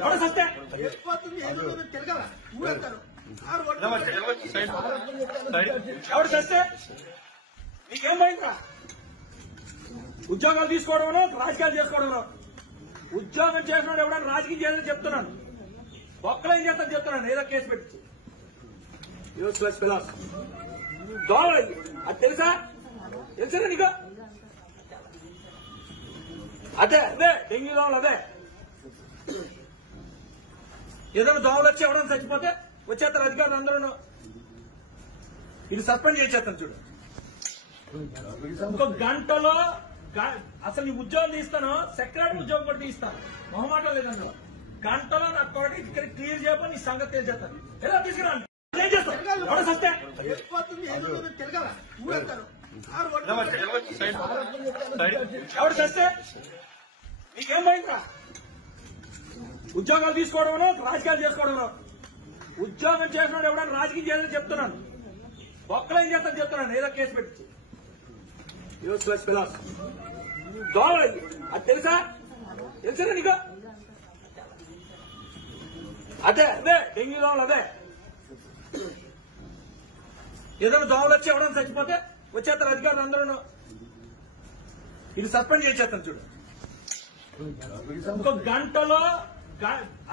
ఎవడ సస్తే ఎవడు సస్తే నీకేం పోయిందా? ఉద్యోగాలు తీసుకోవడం రాజకీయాలు చేసుకోవడం. ఉద్యోగం చేసినాడు ఎవడన్నా రాజకీయం చేయాలని చెప్తున్నాను. ఒక్కలు ఏం చేస్తాను చెప్తున్నాను. ఏదో కేసు పెట్టి యూస్లెస్ ఫిలాస్ దోమ అది తెలుసా? తెలుసా నీకు? అదే డెంగ్యూ దోమలు అదే. ఏదైనా దోమలు వచ్చి ఎవడన్నా చచ్చిపోతే వచ్చేస్తారు అధికారులు అందరూ. ఇది సస్పెండ్ చేసేస్తాను చూడు. ఇంకో గంటలో అసలు నీ ఉద్యోగం తీస్తాను, సెక్రటరీ ఉద్యోగం కూడా తీస్తాను. మొహమాటం లేదండి. గంటలో నాకు కొరటి ఇక్కడ క్లియర్ చేయబోయి నీ సంగతి తెలిసేస్తాను. ఎలా తీసుకురాను? ఏం చేస్తాను? ఎవడ సస్తే ఎవడు సస్తే నీకేం పోయిందా? ఉద్యోగాలు తీసుకోవడం రాజకీయాలు చేసుకోవడం. ఉద్యోగం చేసినాడు ఎవడన్నా రాజకీయం చేయాలని చెప్తున్నాను. ఒక్కలు ఏం చేస్తాను చెప్తున్నాను. ఏదో కేసు పెట్టి యూస్లెస్ ఫిలాస్ దోమ అది తెలుసా? తెలుసా నీకు? అదే డెంగ్యూ దోమలు అదే. ఏదైనా దోమలు వచ్చి ఎవడన్నా చచ్చిపోతే వచ్చేస్తారు అధికారులు అందరూ. ఇది సస్పెండ్ చేసేస్తాను చూడు. ఇంకో గంటలో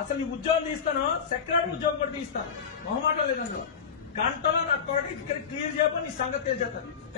అసలు నీ ఉద్యోగం తీస్తాను, సెక్రటరీ ఉద్యోగం కూడా తీస్తాను. మొహమాటం లేదండి. గంటలో నాకు కొరటి ఇక్కడ క్లియర్ చేయబోయి నీ సంగతి తెలిసేస్తాను.